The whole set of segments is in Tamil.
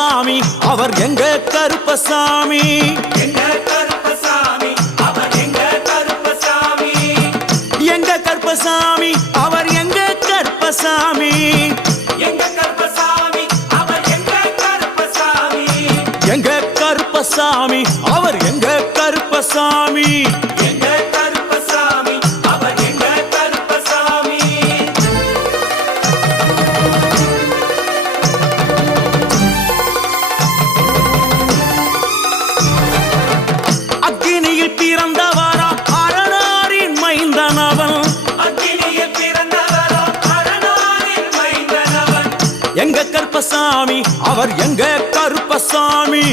கருப்பசாமி அவர் எங்க கருப்பசாமி எங்க கருப்பசாமி அவர் எங்க கருப்பசாமி எங்க கருப்பசாமி அவர் எங்க கருப்பசாமி எங்க கருப்பசாமி அவர் எங்க கருப்பசாமி எங்க கருப்பசாமி அவர் எங்க கருப்பசாமி எங்க கருப்பசாமி அவர் எங்க கருப்பசாமி அக்கினியில் பிறந்தவரா அரணாரின் மைந்தனவன் அக்கினியில் பிறந்தவரோ அரணாரின் மைந்தனவன் எங்க கருப்பசாமி அவர் எங்க கருப்பசாமி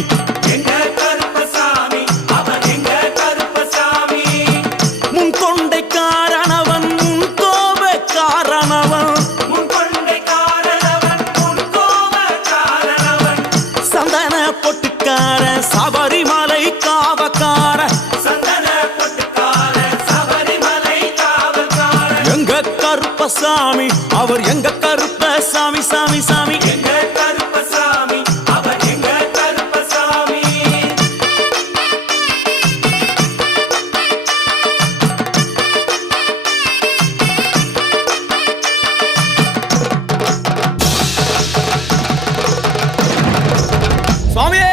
எங்க கருப்பசாமி அவர் எங்க கருப்பசாமி முன் கொண்டை காரணவன் முன் கோப காரணவன் முன் கொண்டை காரணவன் முன் கோப காரணவன் சந்தன பொட்டுக்கார சபரிமலை காவக்கார சந்தன பொட்டுக்கார சபரிமலை காவல்காரன் எங்க கருப்பசாமி அவர் எங்க கருப்பசாமி சாமி சாமி எங்க கருப்பசாமி அவர் எங்க கருப்பசாமி சுவாமியே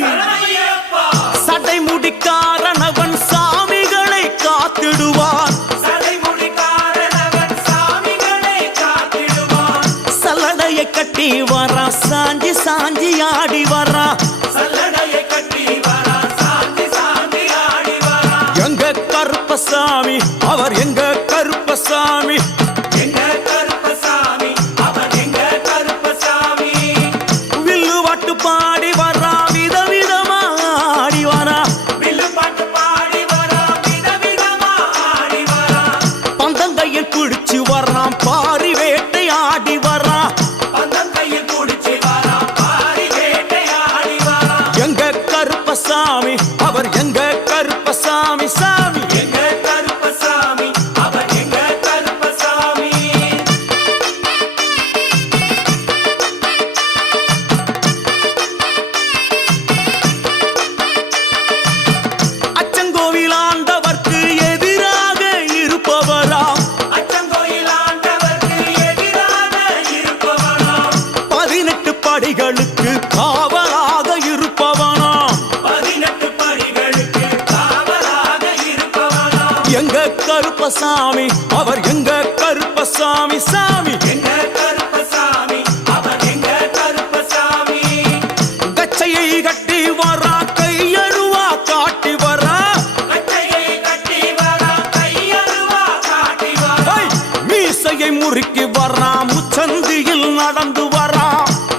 சரணமையப்பா சட்டை முடிக்காரனவன் சாமிகளை காத்திடுவான் சடைமுடி காரணவன் சாமிகளை காத்திடுவான் சல்லடையை கட்டி வரா சாஞ்சி சாஞ்சி ஆடி வரா சல்லடையை கட்டி வரா சாந்தி சாந்தி ஆடி வரா எங்க கருப்பசாமி அவர் எங்க கருப்பசாமி எங்க கருப்பசாமி அவர் எங்க கருப்பசாமி வில்லு வாட்டு பாடி வரா விதவிதமா ஆடி வரா வில்லு பாட்டு பாடி வரா விதவிதமா ஆடி வரா பந்தங்கையில் பிடிச்சு வர்றான் பாரி வேட்டை ஆடி வரா பந்தம் கையில் குடிச்சு வரா பாரி வேட்டையாடி வரா எங்க கருப்பசாமி அவர் எங்க கருப்பசாமி சாமி எங்க கருப்பசாமி அவர் எங்க கருப்பசாமி அச்சங்கோவில் ஆண்டவர்க்கு எதிராக இருப்பவராம் அச்சங்கோயில் ஆண்டவர்க்கு எதிராக இருப்பவனாம் 18 படிகளுக்கு காவலாக இருப்பவனாம் 18 படிகளுக்கு காவலாக இருப்பவனாம் எங்க கருப்பசாமி அவர் எங்க கருப்பசாமி சாமி எங்க கருப்பசாமி அவர் எங்க கருப்பசாமி கச்சையை கட்டி வரா கையழுவா காட்டி வரா கட்டையை கட்டி வரா கையருவா காட்டி வரா ஐ, மீசையை முறுக்கி வரா முச்சந்தியில் நடந்து வரா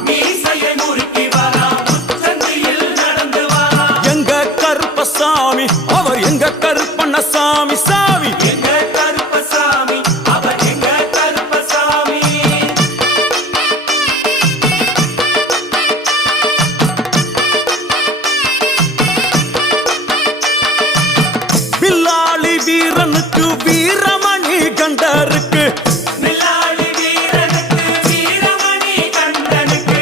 மீசையை முறுக்கி வரா முச்சந்தியில் நடந்து வரா எங்க கருப்பசாமி அவர் எங்க கருப்பண்ணசாமி சாமி எங்க கருப்பசாமி அவர் எங்க கருப்பசாமி வில்லாளி வீரனுக்கு வீரமணி கண்டருக்கு மில்லாளி வீரனுக்கு வீரமணி கண்டனுக்கு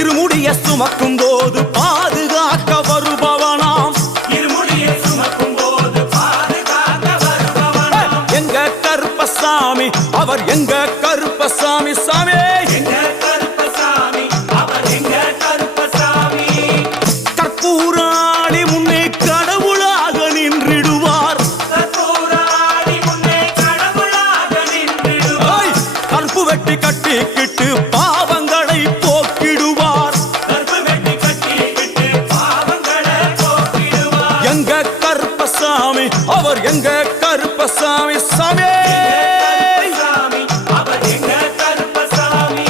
இருமுடிய சுமக்கும் போது பாதுகாக்க வருபவனாம் இருமுடியை சுமக்கும் போது பாதுகாக்க வருபவனாம் எங்க கருப்பசாமி அவர் எங்க கருப்பசாமி சாமி எங்க கருப்பசாமி அவர் எங்க கருப்பசாமி கற்பூராளி முன்னே கடவுளாக நின்றிடுவார் கற்பூராடி முன்னே கடவுளாக நின்றிடுவார் ஐ, கற்பு வெட்டி கட்டிக்கிட்டு பாவங்களை போக்கிடுவார் கற்பு வெட்டி கட்டிக்கிட்டு பாவங்களை போக்கிடுவார் எங்க கருப்பசாமி அவர் எங்க கருப்பசாமி சாமி கருப்பசாமி அவர் எங்க கருப்பசாமி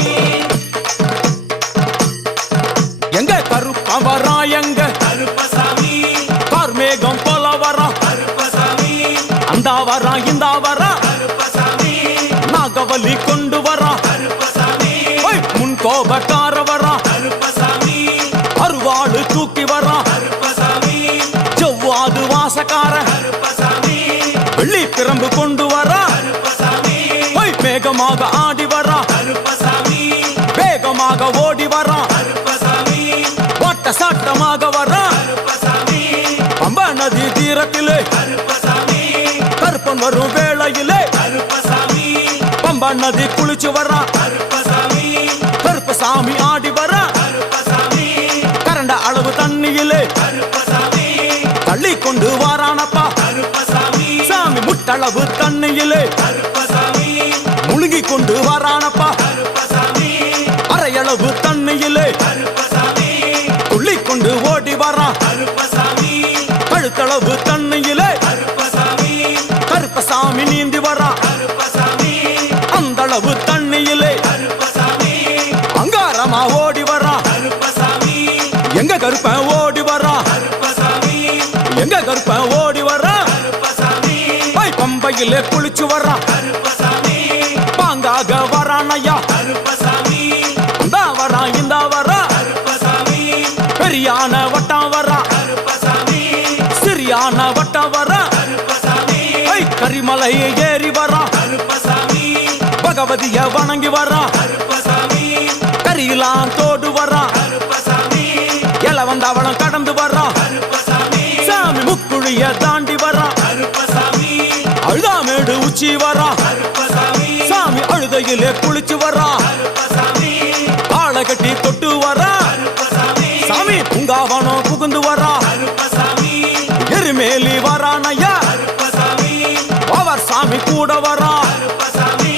எங்க கருப்பவரா எங்க கருப்பசாமி கார்மேகம் போல வரா கருப்பசாமி அந்த வரா இந்த வரா கருப்பசாமி நாகவலி கொண்டு வரா கருப்பசாமி ஐ, முன் கோபக்கார வரா கருப்பசாமி அருவாளு தூக்கி வரா கருப்பசாமி செவ்வாது வாசக்கார கருப்பசாமி வெள்ளி பிரம்பு கொண்டு வரா கருப்பசாமி மேகமாக ஆடி வரா கருப்பசாமி வேகமாக வாட்ட சாட்டமாக வரான் கருப்பசாமி பம்பா நதி தீரத்திலே கருப்பசாமி கருப்பன் வரும் வேளையிலே கருப்பசாமி பம்பா நதி குளிச்சு வரான் கருப்பசாமி கருப்பசாமி ஆடி வரான் கருப்பசாமி கரண்ட அளவு தண்ணியிலே கருப்பசாமி தள்ளி கொண்டு வாரானப்பா கருப்பசாமி சாமி முட்டளவு தண்ணியிலே கருப்பசாமி முழுகி கொண்டு வாரானப்பா கருப்பசாமி அரையளவு தண்ணியிலே கருப்பசாமி துள்ளி கொண்டு ஓடி வரான் கருப்பசாமி கழுத்தளவு தண்ணியிலே கருப்பசாமி கருப்பசாமி நீந்தி வரான் கருப்பசாமி அந்தளவு தண்ணியிலே கருப்பசாமி அங்காரமா ஓடி வரான் கருப்பசாமி எங்க கருப்பன் ஓடி வரான் கருப்பசாமி எங்க கருப்பன் ஓடி வரான் கருப்பசாமி பம்பையிலே குளிச்சு வரான் கருப்பசாமி பாங்காக வரான் ஐயா கருப்பசாமி இந்தா வரான் இந்தா வரான் கருப்பசாமி பெரியான வட்டம் வரான் கருப்பசாமி சிறியான வட்டம் வரான் கருப்பசாமி கரிமலை ஏறி வரான் கருப்பசாமி பகவதிய வணங்கி வரான் கருப்பசாமி கரியெல்லாம் தோடு வரான் கருப்பசாமி எல வந்தவளம் கடந்து வரான் கருப்பசாமி சாமி முக்குழிய தாண்டி வரான் கருப்பசாமி அழுதாமேடு உச்சி வரான் கருப்பசாமி சாமி அழுதையிலே குளிச்சு வரான் கருப்பசாமி ஆளை கட்டி தொட்டு வரான் கருப்பசாமி சாமி பூங்காவனம் புகுந்து வரான் கருப்பசாமி எருமேலி வரான் ஐயா கருப்பசாமி அவர் சாமி கூட வரான் கருப்பசாமி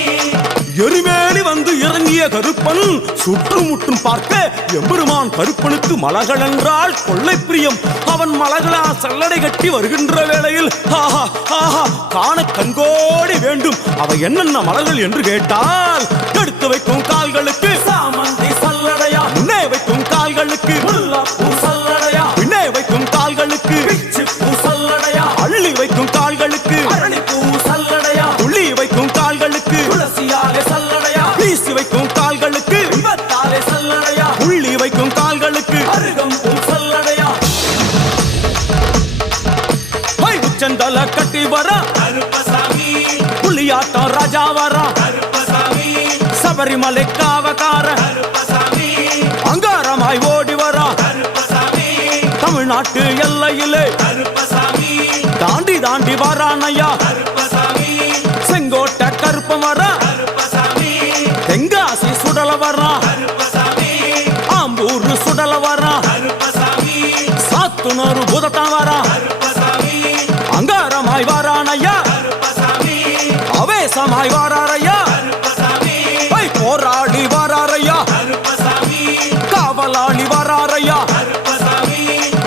எருமேலி வந்து இறங்கிய கருப்பன் சுற்றுமுற்றும் பார்க்க எம்பெருமான் கருப்பனுக்கு மலர்கள் என்றால் கொள்ளை பிரியம். அவன் மலகளா சல்லடை கட்டி வருகின்ற வேளையில் ஆஹா ஆஹா காண கண்கோடி வேண்டும். அவை என்னென்ன மலர்கள் என்று கேட்டால் எடுத்து வைக்கும் கால்களுக்கு சாமந்தி சல்லடையா, முன்னே வைக்கும் கால்களுக்கு முல்லைப்பூ சல்லடையா, பின்னே வைக்கும் கால்களுக்கு பிச்சிப்பூ சல்லடையா, அள்ளி வைக்கும் கால்களுக்கு அரளிப்பூ சல்லடையா, துள்ளி வைக்கும் கால்களுக்கு துளசியாலே சல்லடையா, வீசி வைக்கும் கால்களுக்கு விபத்தாலே சல்லடையா, புள்ளி வைக்கும் கால்களுக்கு அருகம்பூ சல்லடையா. உச்சந்தல கட்டி வர கருப்பசாமி, புள்ளியாட்டம் ராஜா வர கருப்பசாமி, சபரிமலை காவக்கார கருப்பசாமி, அங்காரமாய் ஓடி வர கருப்பசாமி, தமிழ்நாட்டு எல்லையிலே கருப்பசாமி, தாண்டி தாண்டி வரானையா. கருப்பசாமி, செங்கோட்டை கருப்பம் வர கருப்பசாமி, தெங்காசி சுடல வர கருப்பசாமி, ஆம்பூர் சுடல வர கருப்பசாமி, சாத்துனூர் புதத்தான் வர கருப்பசாமி, அங்காரமாய் வரானையா. கருப்பசாமி, அவேசமாய் வராரையா, கருப்பசாமி, போராளி வராரையா, கருப்பசாமி, காவலாளி வராரையா. கருப்பசாமி,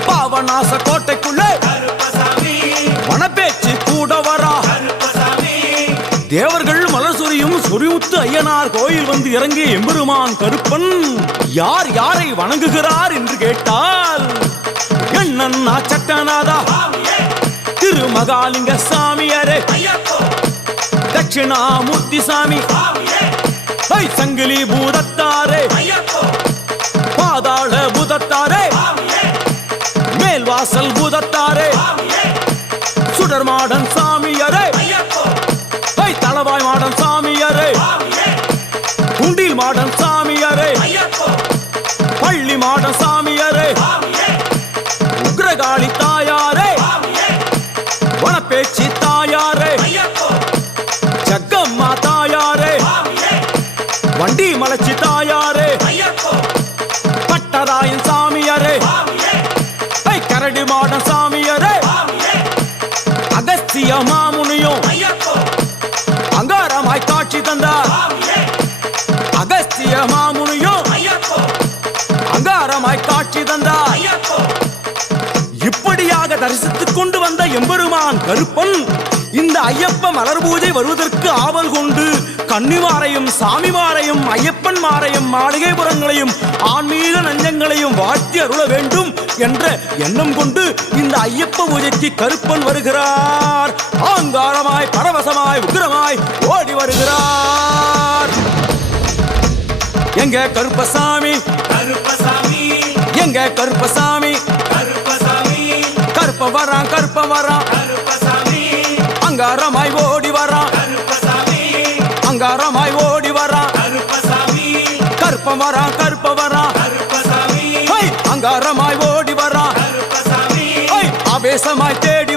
பாவநாச கோட்டைக்குள்ளே கருப்பசாமி, வனப்பேச்சு கூட வரா. கருப்பசாமி, தேவர்கள் மலர் சொரியும் சொரிமுத்து ஐயனார் கோயில் வந்து இறங்கிய எம்பெருமான் கருப்பன் யார் யாரை வணங்குகிறார் என்று கேட்டால் என்னன்னா சட்டநாதா, சுவாமியே, திருமகாலிங்க சாமியாரே, ஐயப்போ, தட்சிணாமூர்த்தி சாமி, சுவாமியே, சங்கிலி பூதத்தாரே, ஐயப்போ, பாதாள பூதத்தாரே, சுவாமியே, மேல்வாசல் பூதத்தாரே, சுவாமியே, சுடர்மாடன் சாமியாரே, ஐயப்போ, தளவாய் மாடன் சாமியாரே, சுவாமியே, குண்டில் மாடன் சாமியாரே, ஐயப்போ, பள்ளி மாடன் சாமியாரே, சுவாமியே, உக்ரகாளி தாயாரே, சுவாமியே, வனப்பேச்சி தாயாரே, ஐயப்போ, ஜக்கம்மா தாயாரே, சுவாமியே, வண்டி மலச்சி தாயாரே, ஐயப்போ, பட்டராயன் சாமியாரே, சுவாமியே, கரடி மாடன் சாமியாரே, சுவாமியே, அகஸ்திய மாமுனியும் ஐயப்போ, அங்காரமாய் காட்சி தந்தார். சுவாமியே, அகஸ்திய மாமுனியும் ஐயப்போ, அங்காரமாய் காட்சி தந்தார். ஐயப்போ, இப்படியாக தரிசித்துக் கொண்டு வந்த எம்பெருமான் கருப்பன் இந்த ஐயப்ப மலர் பூஜை வருவதற்கு ஆவல் கொண்டு கன்னிமாரையும் சாமிமாரையும் ஐயப்பன் மாரையும் மாளிகைபுரங்களையும் ஆன்மீக நஞ்சங்களையும் வாழ்த்தி அருள வேண்டும் என்ற எண்ணம் கொண்டு இந்த ஐயப்ப பூஜைக்கு கருப்பன் வருகிறார். ஆங்காரமாய் பரவசமாய் உக்கிரமாய் ஓடி வருகிறார். எங்க கருப்பசாமி, கருப்பசாமி, எங்க கருப்பசாமி, கருப்பசாமி, கருப்ப வரான் கருப்ப வரான், கருப்பசாமி, அங்காரமாய் ஓடி வரான், கருப்பசாமி, அங்காரமாய் ஓடி வரான், கருப்பசாமி, கருப்ப வரான் கருப்ப வரான், கருப்பசாமி, அலங்காரமாய் ஓடி வரான் கருப்பசாமி ஐ, ஆவேசமாய் தேடி